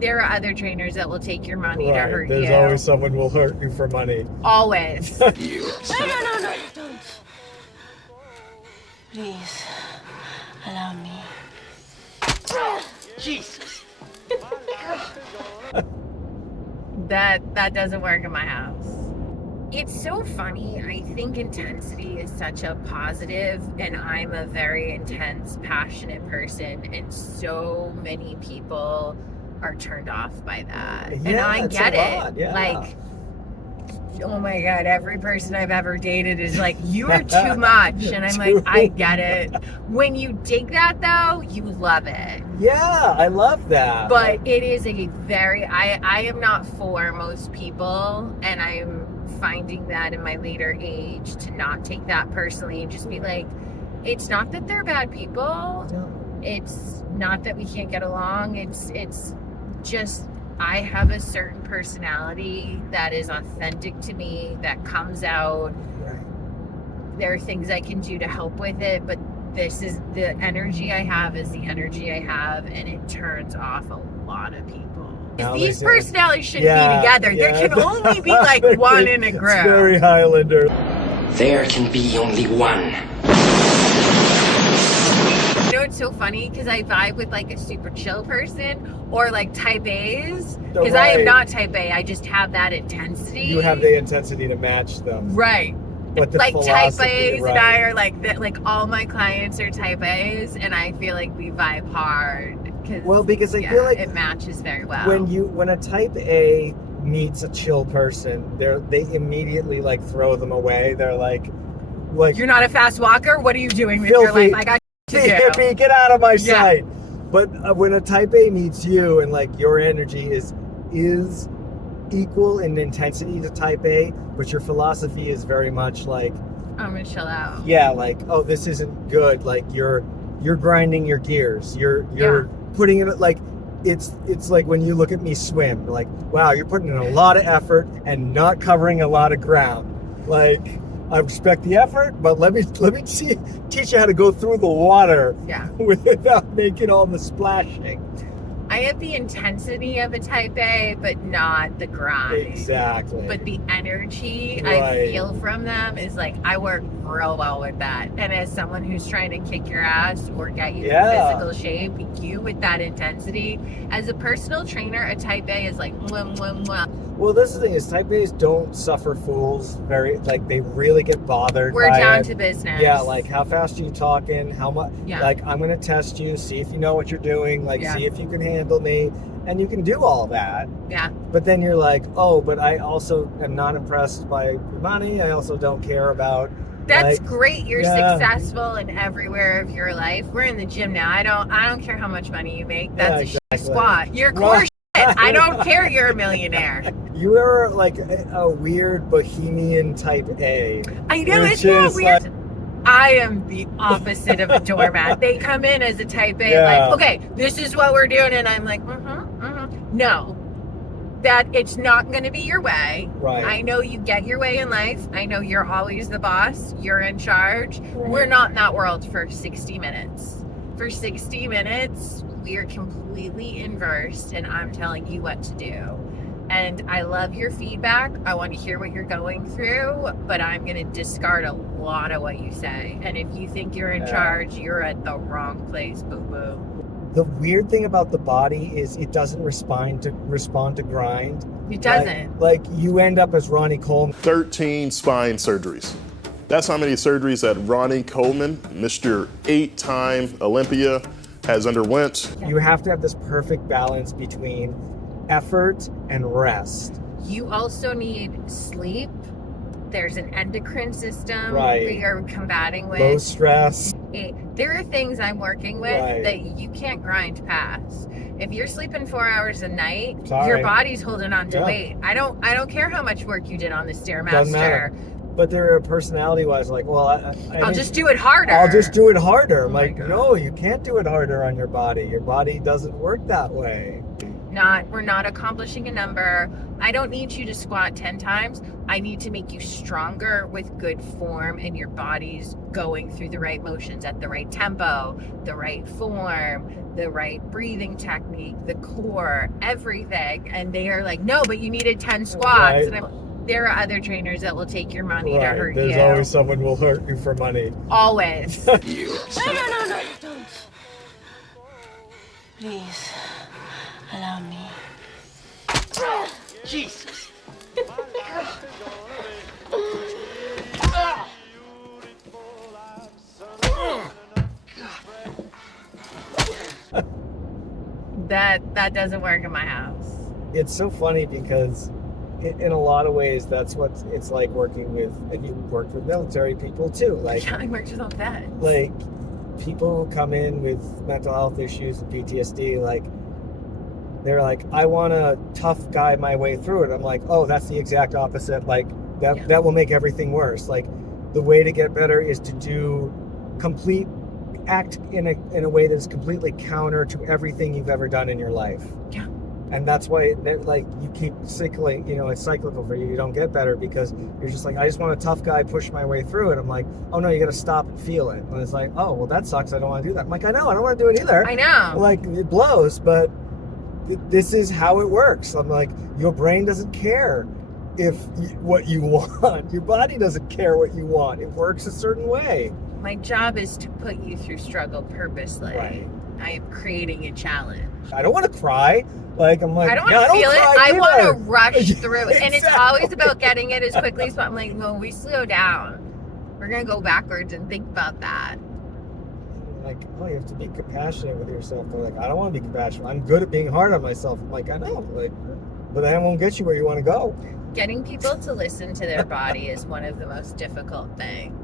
There are other trainers that will take your money to hurt There's you. always someone who will hurt you for money. Always. No, don't. Please, allow me. Jesus. That doesn't work in my house. It's so funny. I think intensity is such a positive, and I'm a very intense, passionate person, and so many people are turned off by that. Yeah, and I get it. Yeah. Like, oh my God, every person I've ever dated is like, you are too much. And I'm like, I get it. When you dig that though, you love it. Yeah, I love that. But it is a very, I am not for most people, and I'm finding that in my later age to not take that personally and just be like, it's not that they're bad people. No. It's not that we can't get along. It's just, I have a certain personality that is authentic to me, that comes out. Right. There are things I can do to help with it, but this is the energy I have is the energy I have, and it turns off a lot of people. These personalities shouldn't be together. Yeah. There can only be like one in a group. It's very Highlander. There can be only one. You know, it's so funny because I vibe with like a super chill person or like type A's. Because I am not type A. I just have that intensity. You have the intensity to match them. Right. But the like type philosophy, A's right. and I are like that. Like all my clients are type A's, and I feel like we vibe hard. Because I feel like it matches very well. When a type A meets a chill person, they immediately like throw them away. They're like you're not a fast walker. What are you doing with filthy, your life? I got to do. Hippie, get out of my sight. But when a type A meets you and like your energy is equal in intensity to type A, but your philosophy is very much like, I'm gonna chill out. Yeah, like, oh, this isn't good. Like you're grinding your gears. You're putting it like it's like when you look at me swim, like, wow, you're putting in a lot of effort and not covering a lot of ground. Like, I respect the effort, but let me teach you how to go through the water without making all the splashing. I have the intensity of a type A, but not the grind. Exactly. But the energy I feel from them is like, I work real well with that. And as someone who's trying to kick your ass or get you in physical shape, you with that intensity, as a personal trainer, a type A is like, mwah, mwah, mwah. Well, this is the thing is type A's don't suffer fools they really get bothered. We're down to business. Yeah, like how fast are you talking? How much? Yeah. Like I'm gonna test you, see if you know what you're doing. Like see if you can handle me, and you can do all that. Yeah. But then you're like, oh, but I also am not impressed by your money. I also don't care about. That's great. You're successful in everywhere of your life. We're in the gym now. I don't care how much money you make. That's a squat. You're core shit. I don't care. You're a millionaire. You are like a weird bohemian type A. I know, it's not weird. Like, I am the opposite of a doormat. They come in as a type A, like, okay, this is what we're doing, and I'm like, no, that it's not going to be your way. Right. I know you get your way in life. I know you're always the boss. You're in charge. Right. We're not in that world for 60 minutes. For 60 minutes, we are completely inversed, and I'm telling you what to do. And I love your feedback. I want to hear what you're going through, but I'm going to discard a lot of what you say. And if you think you're in charge, you're at the wrong place, boo-boo. The weird thing about the body is it doesn't respond to grind. It doesn't. Like you end up as Ronnie Coleman. 13 spine surgeries. That's how many surgeries that Ronnie Coleman, Mr. 8-time Olympia, has underwent. You have to have this perfect balance between effort and rest. You also need sleep. There's an endocrine system we are combating with. Low stress. There are things I'm working with that you can't grind past. If you're sleeping 4 hours a night, your body's holding on to weight. I don't care how much work you did on the Stairmaster. Doesn't matter. But they're personality-wise like, well, I'll just do it harder. I'll just do it harder. I'm like, no, you can't do it harder on your body. Your body doesn't work that way. We're not accomplishing a number. I don't need you to squat 10 times. I need to make you stronger with good form, and your body's going through the right motions at the right tempo, the right form, the right breathing technique, the core, everything. And they are like, no, but you needed 10 squats. Right. And there are other trainers that will take your money to hurt There's you. always someone will hurt you for money. Always. No, don't. Please, allow me. Jesus. That doesn't work in my house. It's so funny because in a lot of ways, that's what it's like working with, and you worked with military people too. Like, Yeah, I worked with all vets. like people who come in with mental health issues and PTSD, like they're like, I want to tough guy my way through it. I'm like, oh, that's the exact opposite. Like that will make everything worse. Like the way to get better is to do act in a way that's completely counter to everything you've ever done in your life. Yeah. And that's why like you keep cycling, it's cyclical for you. You don't get better because you're just like, I just want a tough guy push my way through it. I'm like, oh no, you got to stop and feel it. And it's like, oh, well, that sucks. I don't want to do that. I'm like, I know, I don't want to do it either. I know. Like it blows, but this is how it works. I'm like, your brain doesn't care what you want. Your body doesn't care what you want. It works a certain way. My job is to put you through struggle purposely. Right. I am creating a challenge. I don't want to cry. Like I'm like, I don't want to feel it. I either. want to rush through it. And it's Exactly. always about getting it as quickly as possible. I'm like, well, we slow down. We're going to go backwards and think about that. Like, oh, you have to be compassionate with yourself. They're like, I don't want to be compassionate. I'm good at being hard on myself. I'm like, I know. Like, but that won't get you where you want to go. Getting people to listen to their body is one of the most difficult things.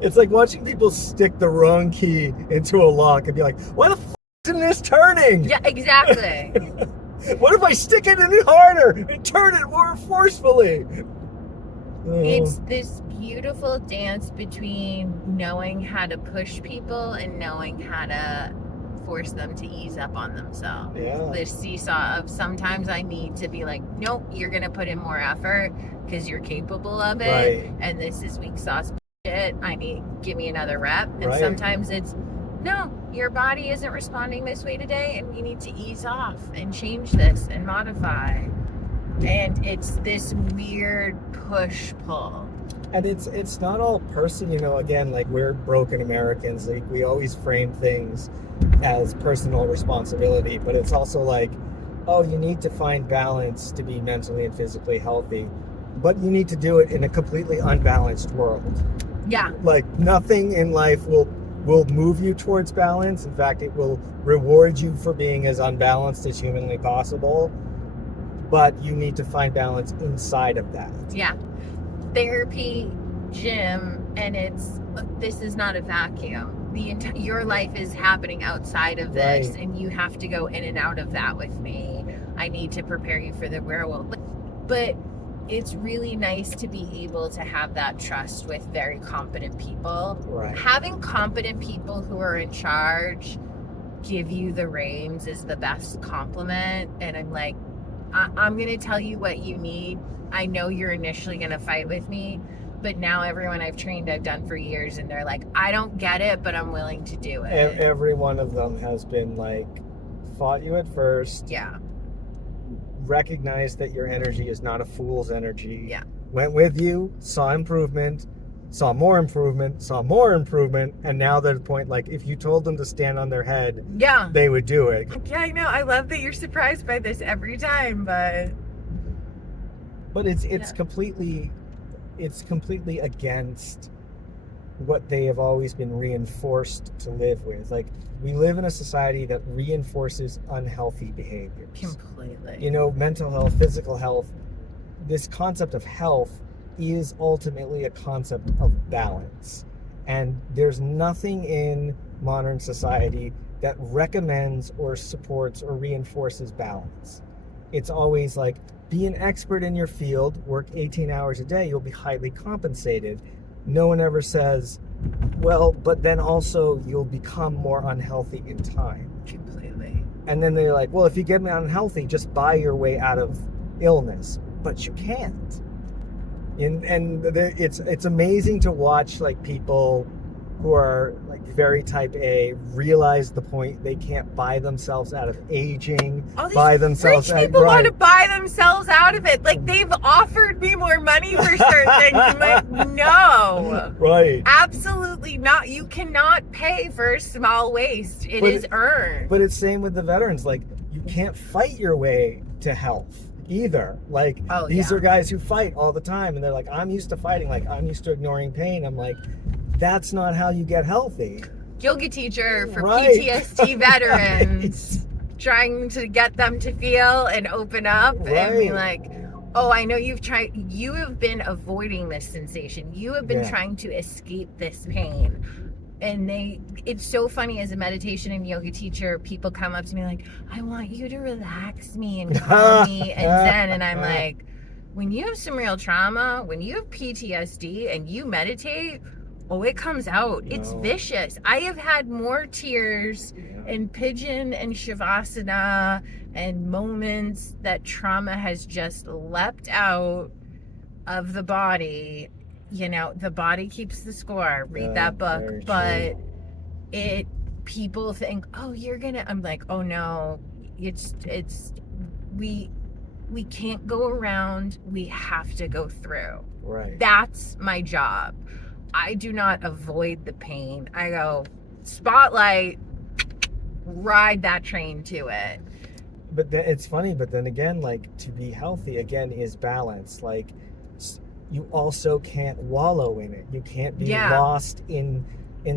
It's like watching people stick the wrong key into a lock and be like, why the f*** isn't this turning? Yeah, exactly. What if I stick it in it harder and turn it more forcefully? It's this beautiful dance between knowing how to push people and knowing how to force them to ease up on themselves. Yeah. This seesaw of sometimes I need to be like, nope, you're going to put in more effort because you're capable of it. Right. And this is weak sauce shit. Give me another rep. And Right. sometimes it's, no, your body isn't responding this way today and you need to ease off and change this and modify. And it's this weird push-pull. And it's not all again, like we're broken Americans, like we always frame things as personal responsibility, but it's also like, oh, you need to find balance to be mentally and physically healthy, but you need to do it in a completely unbalanced world. Yeah. Like nothing in life will move you towards balance. In fact, it will reward you for being as unbalanced as humanly possible, but you need to find balance inside of that. Yeah. Therapy, gym, and this is not a vacuum. Your life is happening outside of this, Right. and you have to go in and out of that with me. I need to prepare you for the werewolf. But it's really nice to be able to have that trust with very competent people. Right. Having competent people who are in charge give you the reins is the best compliment. And I'm like, I'm going to tell you what you need. I know you're initially going to fight with me, but now everyone I've trained, I've done for years, and they're like, I don't get it, but I'm willing to do it. Every one of them has been like, fought you at first. Yeah. Recognized that your energy is not a fool's energy. Yeah. Went with you, saw improvement, saw more improvement, and now they're at the point like if you told them to stand on their head, Yeah. they would do it. Yeah, I know. I love that you're surprised by this every time, but It's completely against what they have always been reinforced to live with. Like we live in a society that reinforces unhealthy behaviors. completely. Mental health, physical health, this concept of health is ultimately a concept of balance. And there's nothing in modern society that recommends or supports or reinforces balance. It's always like, be an expert in your field, work 18 hours a day, you'll be highly compensated. No one ever says, well, but then also you'll become more unhealthy in time. Completely. And then they're like, well, if you get me unhealthy, just buy your way out of illness. But you can't. It's amazing to watch like people who are like very type A realize the point they can't buy themselves out of aging. All these buy themselves rich people want to buy themselves out of it. Like they've offered me more money for certain things. I'm like, no. Right. Absolutely not. You cannot pay for a small waist. It is earned. But it's same with the veterans. Like you can't fight your way to health either. Like these are guys who fight all the time and they're like, I'm used to fighting. Like I'm used to ignoring pain. I'm like, that's not how you get healthy. Yoga teacher for Right. PTSD veterans, trying to get them to feel and open up and be like, oh, I know you have been avoiding this sensation. You have been trying to escape this pain. And it's so funny as a meditation and yoga teacher, people come up to me like, I want you to relax me and calm me and zen. And I'm like, when you have some real trauma, when you have PTSD and you meditate, oh, it comes out. It's vicious. I have had more tears in pigeon and shavasana and moments that trauma has just leapt out of the body. You know, the body keeps the score. Read that book. But people think, oh, I'm like, oh no, we can't go around. We have to go through. Right. That's my job. I do not avoid the pain. I go, spotlight, ride that train to it. But it's funny, but then again, like to be healthy again is balance. Like you also can't wallow in it. You can't be lost in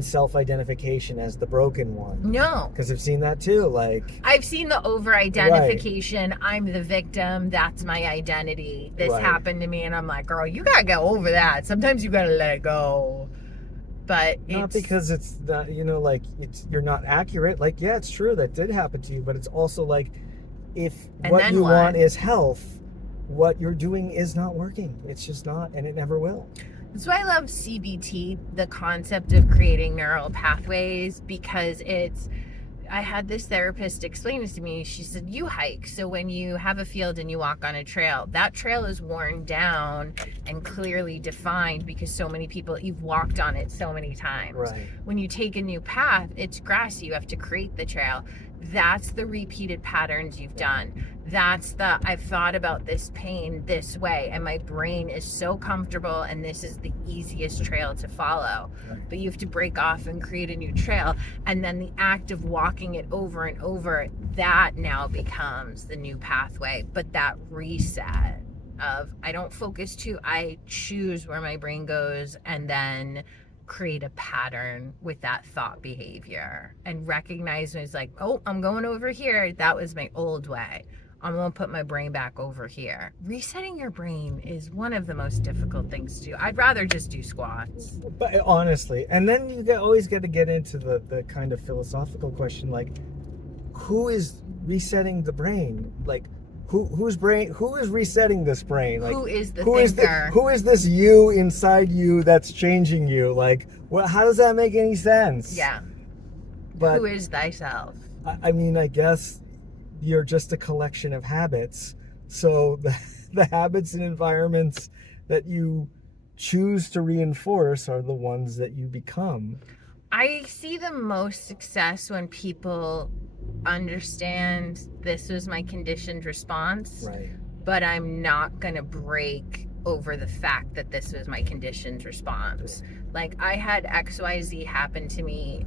self-identification as the broken one. No. Because I've seen that too. Like I've seen the over-identification. Right. I'm the victim. That's my identity. This happened to me. And I'm like, girl, you got to get over that. Sometimes you got to let it go. But not because it's not, like you're not accurate. Like, yeah, it's true that did happen to you. But it's also like if what you want is health, what you're doing is not working. It's just not, and it never will. That's why I love CBT, the concept of creating neural pathways, because I had this therapist explain this to me. She said, you hike. So when you have a field and you walk on a trail, that trail is worn down and clearly defined because so many people, you've walked on it so many times. Right. When you take a new path, it's grassy. You have to create the trail. That's the repeated patterns you've done. That's I've thought about this pain this way and my brain is so comfortable and this is the easiest trail to follow. Right. But you have to break off and create a new trail. And then the act of walking it over and over, that now becomes the new pathway. But that reset of I don't focus I choose where my brain goes and then create a pattern with that thought behavior and recognize when it's like, oh, I'm going over here. That was my old way. I'm going to put my brain back over here. Resetting your brain is one of the most difficult things to do. I'd rather just do squats. But honestly, and then you always got to get into the kind of philosophical question, like, who is resetting the brain? Like, who is resetting this brain? Like, who is the thinker? Who is this you inside you that's changing you? Like, how does that make any sense? Yeah. But who is thyself? I mean, I guess you're just a collection of habits. So the habits and environments that you choose to reinforce are the ones that you become. I see the most success when people understand this was my conditioned response, right? But I'm not going to break over the fact that this was my conditioned response. Like I had XYZ happen to me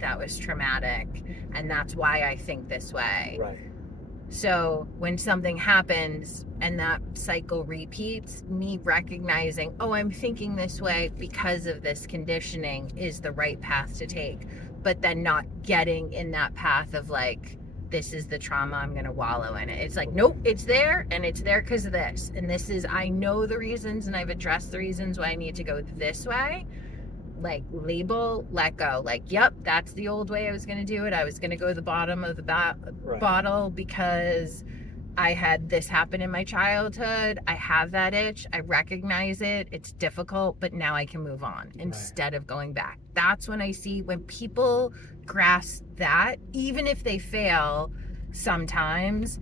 that was traumatic, and that's why I think this way. Right. So when something happens and that cycle repeats, me recognizing, oh, I'm thinking this way because of this conditioning is the right path to take. But then not getting in that path of like, this is the trauma, I'm going to wallow in it. It's like, nope, it's there and it's there because of this. And this is, I know the reasons and I've addressed the reasons why I need to go this way. Like label, let go. Like, yep, that's the old way I was going to do it. I was going to go to the bottom of the bottle because I had this happen in my childhood. I have that itch. I recognize it. It's difficult, but now I can move on instead of going back. That's when I see when people grasp that, even if they fail, sometimes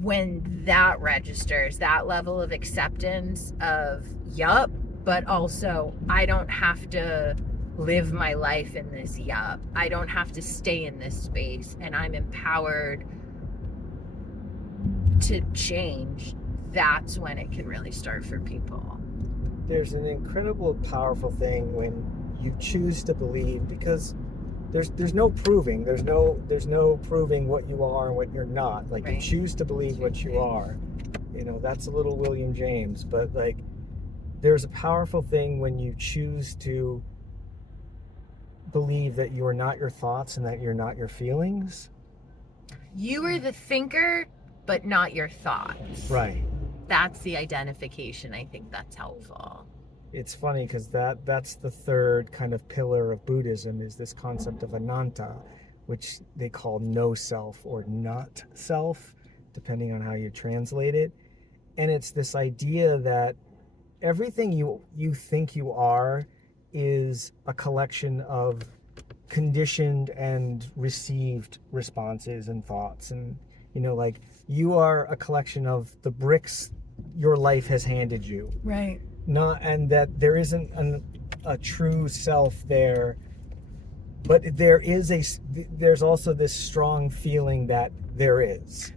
when that registers, that level of acceptance of, yup, but also I don't have to live my life in this yup. I don't have to stay in this space, and I'm empowered to change. That's when it can really start for people. There's an incredible, powerful thing when you choose to believe, because there's no proving. There's no proving what you are and what you're not. Like, Right. you choose to believe what you are. You know, that's a little William James, but like, there's a powerful thing when you choose to believe that you are not your thoughts and that you're not your feelings. You are the thinker, but not your thoughts. Right. That's the identification. I think that's helpful. It's funny because that's the third kind of pillar of Buddhism, is this concept of anatta, which they call no self or not self, depending on how you translate it. And it's this idea that everything you think you are is a collection of conditioned and received responses and thoughts. And, you know, like, you are a collection of the bricks your life has handed you. Right. And that there isn't a true self there, but there's also this strong feeling that there is.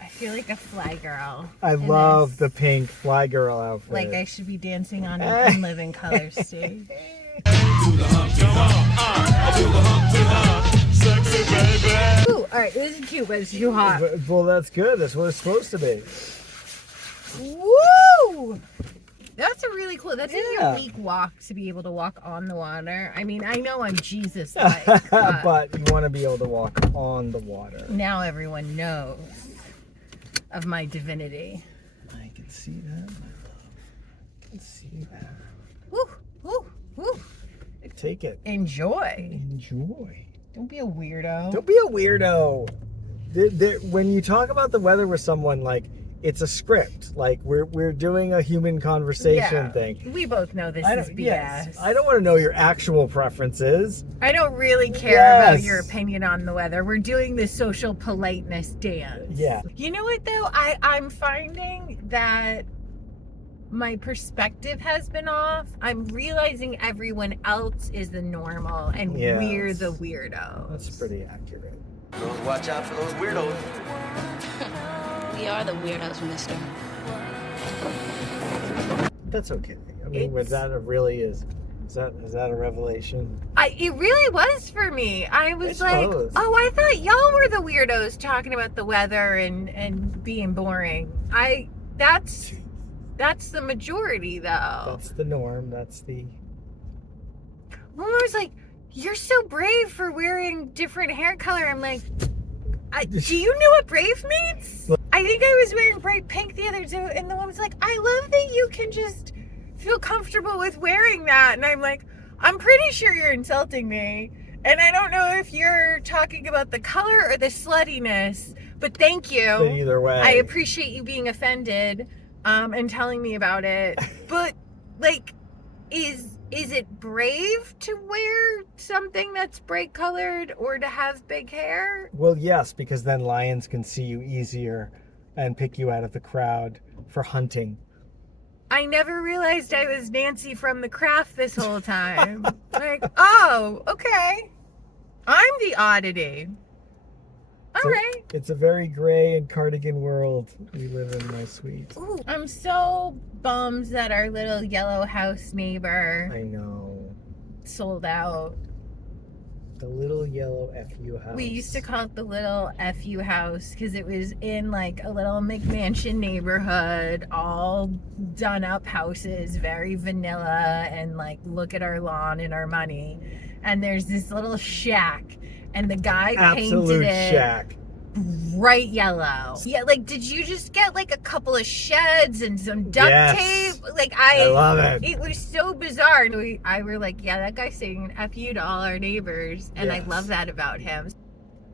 I feel like a fly girl. I in love this. the pink fly girl outfit. Like, I should be dancing on an In Living Color stage. Ooh, all right, this is cute, but it's too hot. Well, that's good. That's what it's supposed to be. Woo! That's a really cool. That's a Yeah. unique walk to be able to walk on the water. I mean, I know I'm Jesus-like, but But you want to be able to walk on the water. now everyone knows of my divinity. I can see that, my love. I can see that. Woo, woo, woo. Take it. Enjoy. Enjoy. Don't be a weirdo. Don't be a weirdo. When you talk about the weather with someone, like, it's a script. Like, we're doing a human conversation thing. We both know this is BS. Yes. I don't want to know your actual preferences. I don't really care about Yes. your opinion on the weather. We're doing this social politeness dance. Yeah. You know what, though? I'm finding that my perspective has been off. I'm realizing everyone else is the normal and Yes. we're the weirdos. That's pretty accurate. Girls, watch out for those weirdos. We are the weirdos, mister. That's okay. I mean, It's- that really is that a revelation? It really was for me. I was I like, suppose. oh, I thought y'all were the weirdos talking about the weather and being boring. That's the majority, though. That's the norm. That's the... Mama was like, you're so brave for wearing different hair color. I'm like, do you know what brave means? I think I was wearing bright pink the other day, and the woman's like, I love that you can just feel comfortable with wearing that. And I'm like, I'm pretty sure you're insulting me. And I don't know if you're talking about the color or the sluttiness, but thank you. But either way. I appreciate you being offended and telling me about it. But, like, is it brave to wear something that's bright colored or to have big hair? Well, yes, because then lions can see you easier and pick you out of the crowd for hunting. I never realized I was Nancy from The Craft this whole time. Like, oh, okay. I'm the oddity. All right. It's a very gray and cardigan world we live in, my sweet. Ooh, I'm so bummed that our little yellow house neighbor I know. sold out. The little yellow FU house. We used to call it the little FU house because it was in like a little McMansion neighborhood, all done up houses, very vanilla, and like, look at our lawn and our money. And there's this little shack, and the guy Absolute painted it shack. bright yellow. Yeah, like, did you just get like a couple of sheds and some duct Yes. tape? Like, I love it. It was so bizarre. And I were like, yeah, that guy's saying F you to all our neighbors. And I Yes. love that about him.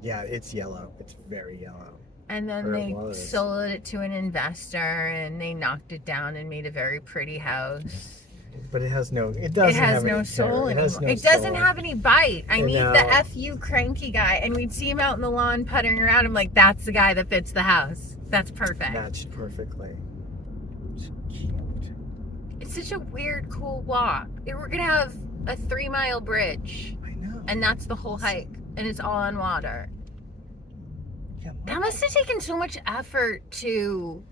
Yeah, it's yellow. It's very yellow. And then Or it they was. sold it to an investor and they knocked it down and made a very pretty house. But it has no. It doesn't. It has have no any soul terror. anymore. has no It doesn't soul. have any bite. I need know. the FU cranky guy. And we'd see him out in the lawn puttering around. I'm like, that's the guy that fits the house. That's perfect. Matched perfectly. So cute. It's such a weird, cool walk. We're gonna have a 3-mile bridge, I know. and that's the whole hike, and it's all on water. Yeah, That must have taken so much effort to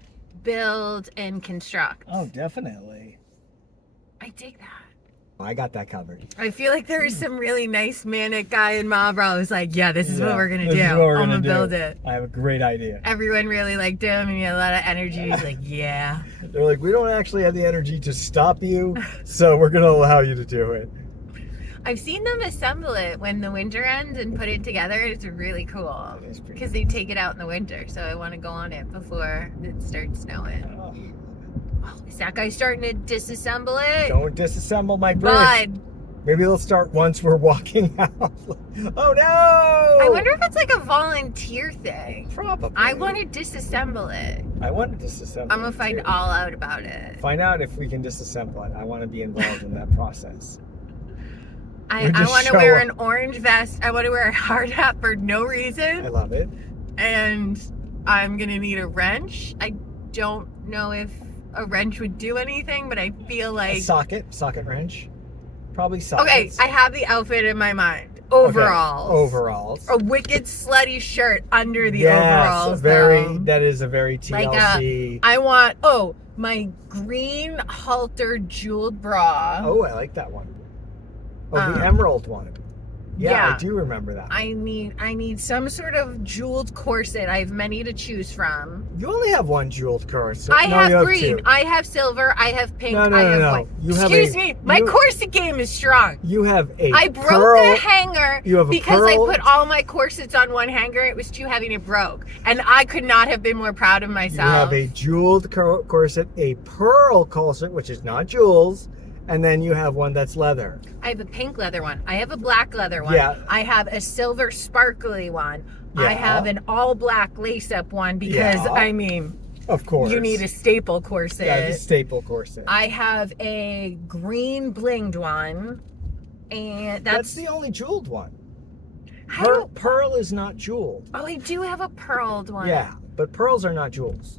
build and construct. oh, definitely. I dig that. I got that covered. I feel like there is some really nice manic guy in Marlboro who's like, yeah, this is what Yeah, we're gonna this do. is what we're I'm gonna gonna build do. it. I have a great idea. Everyone really liked him, and he had a lot of energy. He's like, yeah. They're like, we don't actually have the energy to stop you, so we're gonna allow you to do it. I've seen them assemble it when the winter ends and put it together. It's really cool It is pretty because they take it out in the winter. So I want to go on it before it starts snowing. Oh, Oh, is that guy starting to disassemble it? don't disassemble my bridge. God. Maybe they'll start once we're walking out. Oh no! I wonder if it's like a volunteer thing. Probably. I want to disassemble it. I want to disassemble. I'm gonna it, find too. all out about it. Find out if we can disassemble it. I want to be involved in that process. I Or just want to show wear up. an orange vest. I want to wear a hard hat for no I reason. love it. And I'm gonna need a wrench. I don't know if a wrench would do anything, but I feel A like socket wrench. Probably sockets. okay, I have the outfit in my mind. Overalls. Okay, overalls. A wicked slutty shirt under the Yes, overalls. very. though. That is a very Like TLC. I want my green halter jeweled bra. Oh, I like that one. Oh, Um, the emerald one. Yeah, yeah. I do remember that. I need some sort of jeweled corset. I have many to choose from. You only have one jeweled corset. I No, have you green. two. I have silver. I have pink. No, no, I no, have no. white. You have Excuse a- me. My you- corset game is strong. You have a I broke pearl. the hanger You have a because pearl- I put all my corsets on one hanger. It was too heavy and it broke. And I could not have been more proud of You myself. have a jeweled corset, a pearl corset, which is not jewels, and then you have one that's leather. I have a pink leather one. I have a black leather one. Yeah. I have a silver sparkly one. I Yeah. have an all black lace up one because, Yeah. I mean, Of course. you need a staple corset. Yeah, the staple corset. I have a green blinged one. And That's that's the only jeweled one. I don't- Pearl is not jeweled. Oh, I do have a pearled one. Yeah, but pearls are not jewels.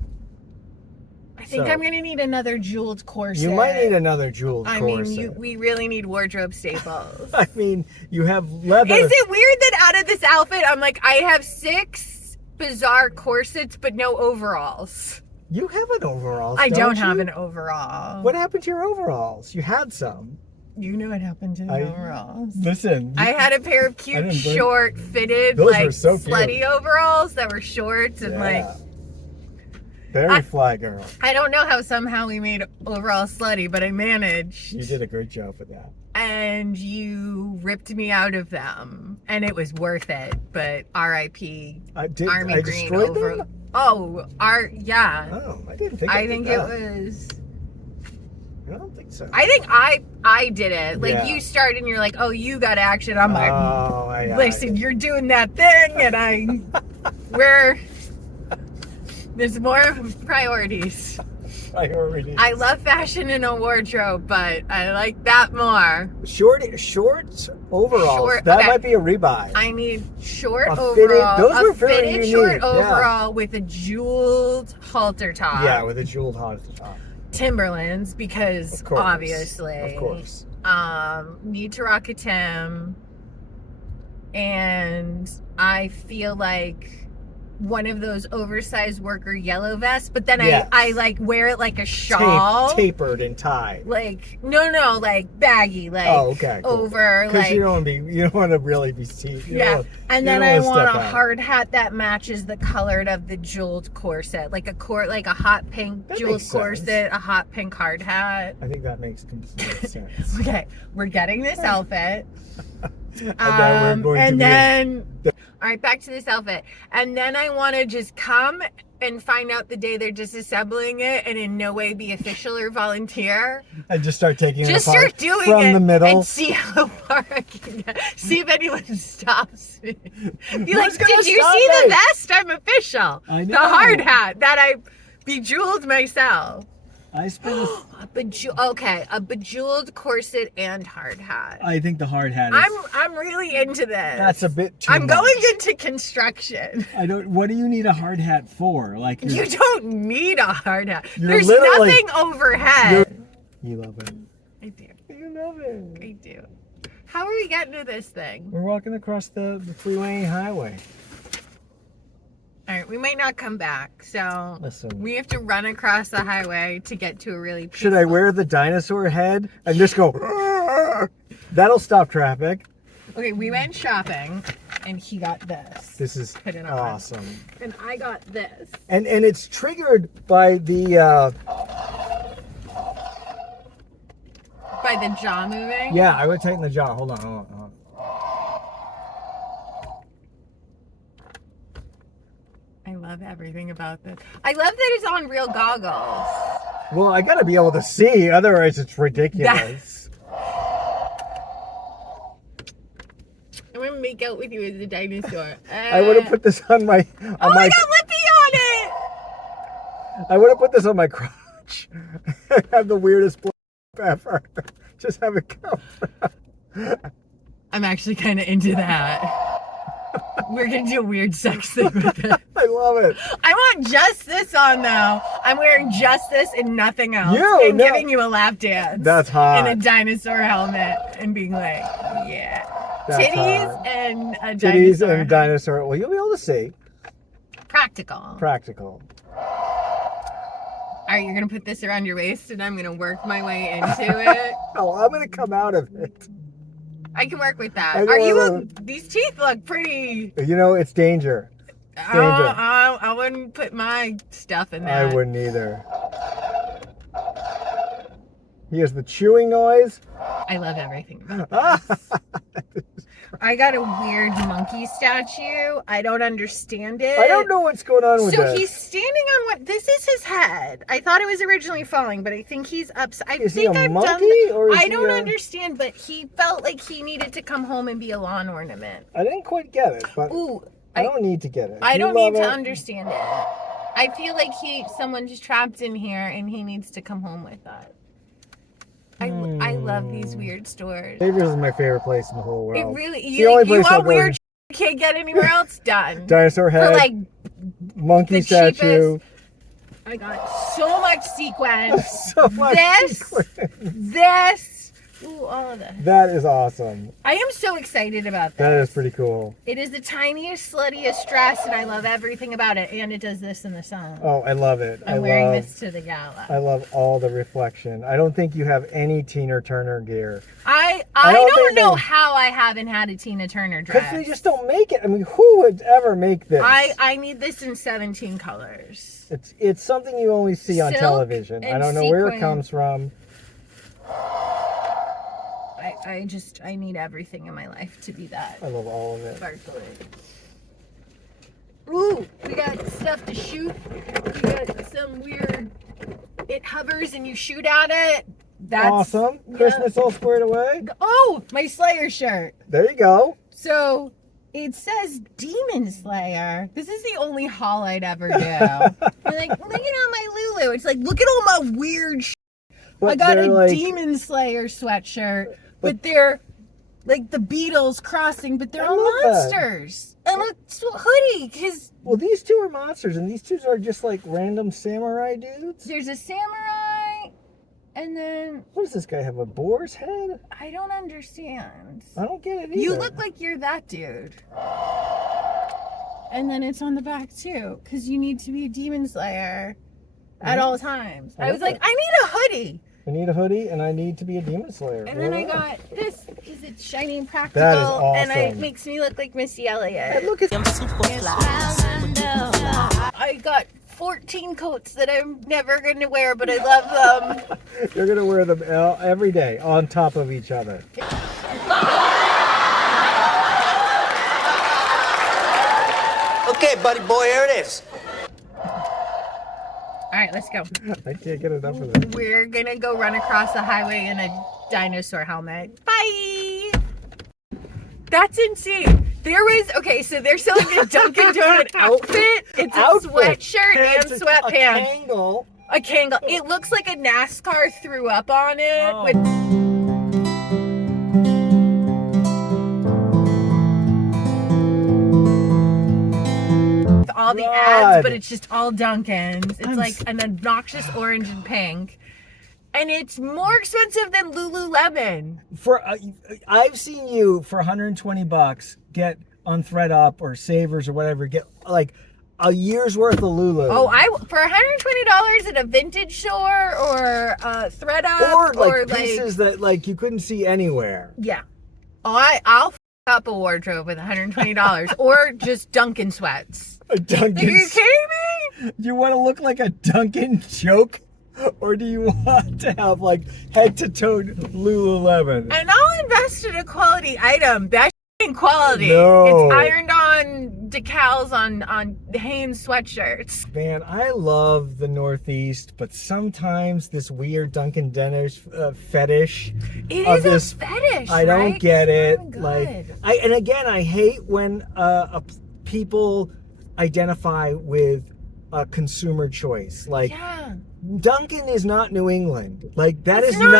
I think So- I'm gonna need another jeweled corset. You might need another jeweled I corset. mean, we really need wardrobe staples. I mean, you have leather. Is it weird that out of this outfit, I'm like, I have 6 bizarre corsets, but no overalls? You have an overalls. I don't have you? an overall. What happened to your overalls? You had some. You know what happened to the I- overalls? Listen. I had a pair of I cute, didn't bring- short, fitted, Those like were so cute. slutty overalls that were shorts and like. Very fly girl. I don't know how somehow we made overalls slutty, but I managed. You did a great job with that. And you ripped me out of them, and it was worth it. But R.I.P. I did. Army I green destroyed over. them. Oh, yeah. Oh, I didn't think. I did think it that. was. I don't think so. I think I did it. Like Yeah. you started, and you're like, "Oh, you got action." I'm like, Oh, I "Listen, you're doing that thing," and there's more priorities. priorities. I love fashion in a wardrobe, but I like that more. shorts overalls. Short- that okay. might be a rebuy. I need short A fitted- overall, those were a very fitted short unique, yeah. overall with a jeweled halter top. Yeah, with a jeweled heart at the top. Timberlands because Of course. obviously. Of course. Need to rock a Tim, and I feel like one of those oversized worker yellow vests, but then Yes. I like wear it like a shawl. Tapered and tied. Like no, like baggy, like Oh, okay, cool. over Because like you don't want to really be seen. You yeah. don't- And you then don't I wanna want step a out. hard hat that matches the color of the jeweled corset, like a hot pink That jeweled makes sense. corset, a hot pink hard hat. I think that makes complete sense. Okay, we're getting this outfit. And then we're going and to be then all right, back to this outfit. And then I want to just come and find out the day they're disassembling it and in no way be official or volunteer. and just start taking it Just apart start doing from it the middle. and see how far I can get. See if anyone stops me. Be Who's like, gonna did you stop see me?" the vest? I'm official. I The know. hard hat that I bejeweled myself. I spent. A bejeweled corset and hard hat. I think the hard hat is. I'm really into this. That's a bit too I'm much. going into construction. I don't. What do you need a hard hat for? Like You don't need a hard hat. You're There's literally- nothing overhead. You love it. I do. You love it. I do. How are we getting to this thing? We're walking across the freeway highway. All right, we might not come back, so Listen. we have to run across the highway to get to a really Should I wear the dinosaur head and just go? That'll stop traffic. Okay, we went shopping, and he got this. This is Put it on. awesome. And I got this. And it's triggered by the By the jaw moving? yeah, I would tighten the jaw. Hold on. I love everything about this. I love that it's on real goggles. Well, I gotta be able to see, otherwise it's ridiculous. I'm gonna make out with you as a dinosaur. I would have put this on my I got Lippy on it! I would have put this on my crotch. I have the weirdest ever. Just have it come. I'm actually kind of into that. We're gonna do a weird sex thing with it. I love it. I want just this on though. I'm wearing just this and nothing else. And No. giving you a lap dance. That's hot. In a dinosaur helmet and being like, yeah. That's Titties hot. and a Titties dinosaur. and dinosaur. Well, you'll be able to see. Practical. Practical. All right, you're gonna put this around your waist and I'm gonna work my way into it. Oh, I'm gonna come out of it. I can work with that. I Are know, I you? love These teeth look pretty. You know, it's danger. Danger. I wouldn't put my stuff in that. I wouldn't either. Here's the chewing noise. I love everything about this. I got a weird monkey statue. I don't understand it. I don't know what's going on with So this. he's standing on what? This is his head. I thought it was originally falling, but I think he's upside. Is he think a I've monkey, done. or is I he don't a- understand, but he felt like he needed to come home and be a lawn ornament. I didn't quite get it, but Ooh, I don't need to get it. I You don't love need to it? understand it. I feel like someone just trapped in here and he needs to come home with that. I love these weird stores. Favors is my favorite place in the whole It world. really, It's the only place I'll want go weird to. you can't get anywhere else done. Dinosaur For head, like, monkey the statue. I got so much sequence. So much This, sequins. this, ooh, all of this. That is awesome. I am so excited about this. That is pretty cool. It is the tiniest, sluttiest dress, and I love everything about it. And it does this in the sun. Oh, I love it. I'm wearing this to the gala. I love all the reflection. I don't think you have any Tina Turner gear. I don't don't think know they- how I haven't had a Tina Turner Because dress. they just don't make it. I mean, who would ever make this? I need this in 17 colors. It's something you only see on Silk television. I and don't know where it sequin. comes from. I need everything in my life to be that I love all of it. sparkly. Ooh, we got stuff to shoot. We got some weird, it hovers and you shoot at it. That's Awesome. yeah. Christmas all squared away. Oh, my Slayer shirt. There you go. So it says Demon Slayer. This is the only haul I'd ever do. You're like, look at all my Lulu. It's like, look at all my weird But I got they're a like, Demon Slayer sweatshirt, but they're like the Beatles crossing, but they're I all love that. monsters. And look, so hoodie, because well, these two are monsters, and these two are just like random samurai dudes. there's a samurai, and then What does this guy have? A boar's head? I don't understand. I don't get it either. You look like you're that dude. And then it's on the back too, because you need to be a Demon Slayer at all times. I was like, I need a hoodie. I need a hoodie, and I need to be a demon slayer. And then I Yeah. got this because it's shiny and practical, That is and it awesome. makes me look like Missy Elliott. Hey, look at I got 14 coats that I'm never going to wear, but I love them. You're gonna wear them every day on top of each other. Okay, buddy boy, here it is. All right, let's go. I can't get enough of it. We're going to go run across the highway in a dinosaur helmet. Bye! That's insane. There was, okay, so they're selling a Dunkin' Donut outfit. It's a sweatshirt and It's a sweatpants. Tangle. A Kangol. It looks like a NASCAR threw up on it Oh. with all the ads, but it's just all Dunkins. It's like an obnoxious orange and pink. And it's more expensive than Lululemon. I've seen you for $120 get on ThredUp or Savers or whatever, get like a year's worth of Lulu. Oh, for $120 at a vintage store or ThredUp or pieces that like you couldn't see anywhere. Yeah. Oh, I'll f up a wardrobe with $120 or just Dunkin sweats. A Dunkin'. Are you kidding me? Do you want to look like a Dunkin' joke? Or do you want to have like head to toe Lululemon? And I'll invest in a quality item. That's quality. No. It's ironed on decals on Hanes sweatshirts. Man, I love the Northeast, but sometimes this weird Dunkin' fetish. It of is a fetish. I don't right? get it. Oh, Like, good. and again, I hate when people identify with a consumer choice. Like, Yeah. Dunkin' is not New England. Like, that It's is not.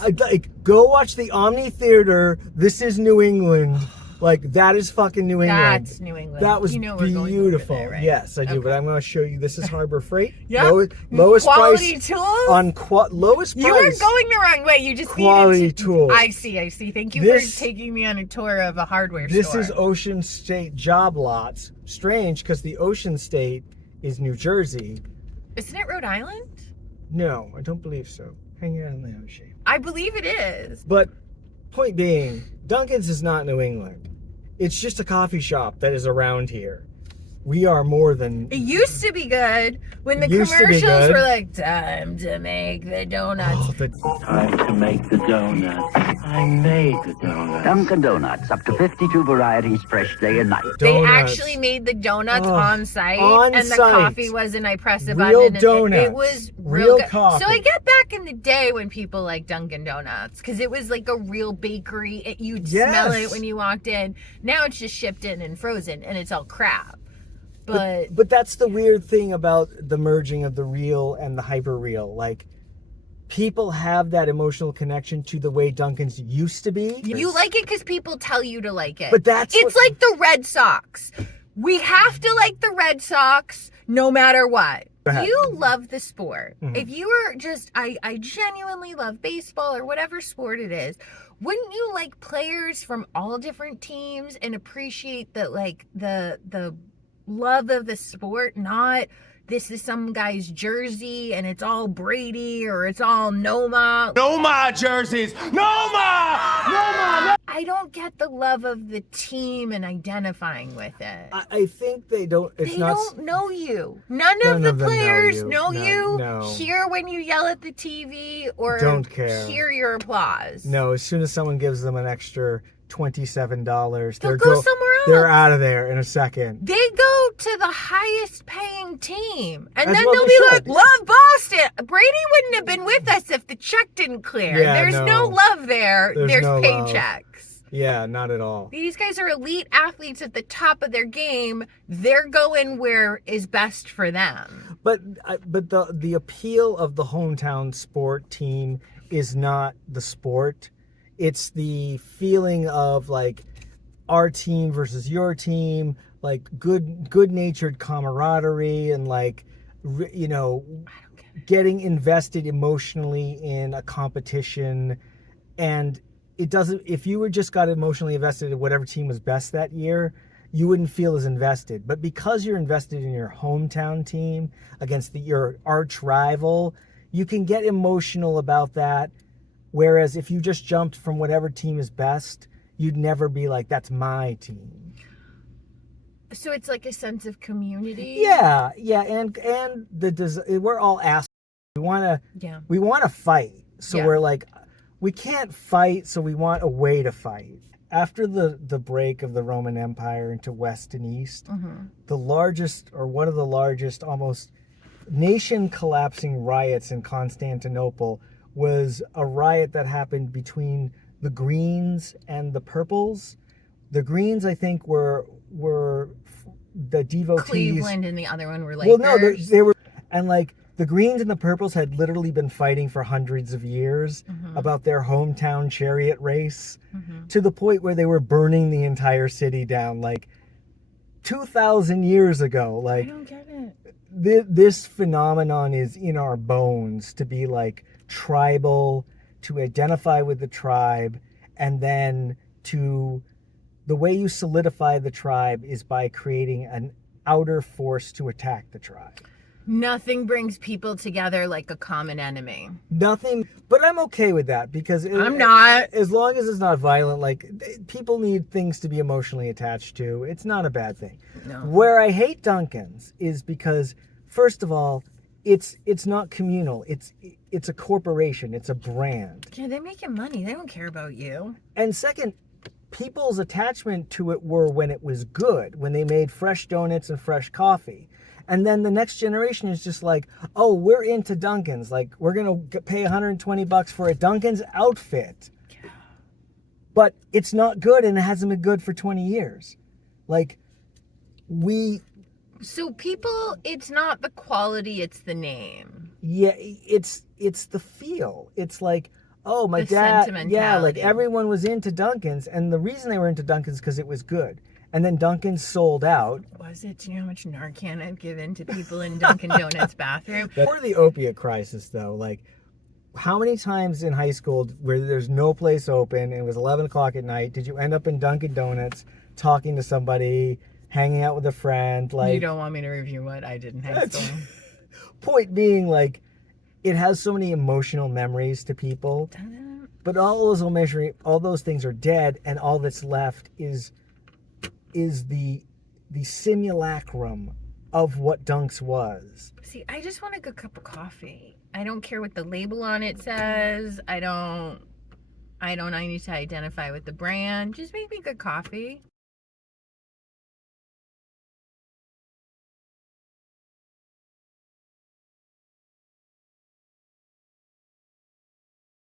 not. Like, go watch the Omni Theater. This is New England. Like, that is fucking New England. That's New England. That was you know we're going over beautiful. there, right? Yes, I do. Okay. But I'm going to show you. This is Harbor Freight. Yeah. Lowest quality price tools. on lowest price. You were going the wrong way. You just Quality needed to, tools. I see. Thank you This- for taking me on a tour of a hardware This store. is Ocean State job lots. Strange because the Ocean State is New Jersey. Isn't it Rhode Island? No, I don't believe so. Hang on the ocean. I believe it is. But point being, Dunkin's is not New England. It's just a coffee shop that is around here. We are more than. It used to be good when the Used to be commercials good. were like, time to make the donuts. Oh, the Time to make the donuts. I made the donuts. Dunkin' Donuts, up to 52 varieties, fresh day and night. They donuts. actually made the donuts Oh, on site, on and the site. coffee wasn't. I press a Real button, and donuts. it was Real good. coffee. So I get back in the day when people like Dunkin' Donuts because it was like a real bakery. You'd smell Yes. it when you walked in. Now it's just shipped in and frozen, and it's all crap. But that's the weird thing about the merging of the real and the hyper real. Like, people have that emotional connection to the way Dunkin's used to be. You like it because people tell you to like it. But that's it's like the Red Sox. We have to like the Red Sox no matter what. Go ahead. You love the sport. Mhm. If you were just, I genuinely love baseball or whatever sport it is. Wouldn't you like players from all different teams and appreciate the the love of the sport, not this is some guy's jersey and it's all Brady or it's all Noma. No more jerseys! No more! No more! I don't get the love of the team and identifying with it. I think they don't. It's They not. don't know you. None None of the of them know players you. know No, you. no. Hear when you yell at the TV or Don't care. hear your applause. No, as soon as someone gives them an extra $27, They'll go somewhere else. They're out of there in a second. They go to the highest paying team. And As then well they'll they be should. like, love Boston. Brady wouldn't have been with us if the check didn't clear. Yeah, There's no no. love there. There's no love. paychecks. Yeah, not at all. These guys are elite athletes at the top of their game. They're going where is best for them. But the appeal of the hometown sport team is not the sport. It's the feeling of like our team versus your team, like good-natured camaraderie and like getting invested emotionally in a competition. And it doesn't, if you were just got emotionally invested in whatever team was best that year, you wouldn't feel as invested. But because you're invested in your hometown team against your arch rival, you can get emotional about that. Whereas if you just jumped from whatever team is best, you'd never be like, that's my team. So it's like a sense of community. Yeah, and we're all assholes. We want to fight. So Yeah. we're like, we can't fight, so we want a way to fight. After the break of the Roman Empire into West and East, the largest, or one of the largest, almost nation-collapsing riots in Constantinople was a riot that happened between the Greens and the Purples. The Greens, I think, were the devotees. Cleveland and the other one were like, Well, no, they were, and like the greens and the purples had literally been fighting for hundreds of years about their hometown chariot race to the point where they were burning the entire city down like 2,000 years ago. Like, I don't get it. This phenomenon is in our bones, to be like tribal, to identify with the tribe, and then the way you solidify the tribe is by creating an outer force to attack the tribe. Nothing brings people together like a common enemy. Nothing, but I'm okay with that because I'm not. As long as it's not violent, like people need things to be emotionally attached to. It's not a bad thing. No. Where I hate Dunkin's is because, first of all, it's not communal. It's a corporation. It's a brand. Yeah, they're making money. They don't care about you. And second, people's attachment to it were when it was good, when they made fresh donuts and fresh coffee. And then the next generation is just like, oh, we're into Dunkin's. Like, we're going to pay $120 for a Dunkin's outfit. Yeah. But it's not good, and it hasn't been good for 20 years. Like, So people, it's not the quality, it's the name. Yeah, it's the feel. It's like, oh, my The dad, sentimentality. yeah, like everyone was into Dunkin's, and the reason they were into Dunkin's because it was good. And then Dunkin's sold out. Was it? Do you know how much Narcan I've given to people in Dunkin' Donuts bathroom? Before the opiate crisis, though, like, how many times in high school where there's no place open and it was 11 o'clock at night, did you end up in Dunkin' Donuts talking to somebody, hanging out with a friend? Like, You don't want me to review what I did in high school. Point being, like, it has so many emotional memories to people, but all those things are dead, and all that's left is the simulacrum of what Dunks was. See, I just want a good cup of coffee. I don't care what the label on it says. I need to identify with the brand. Just make me good coffee.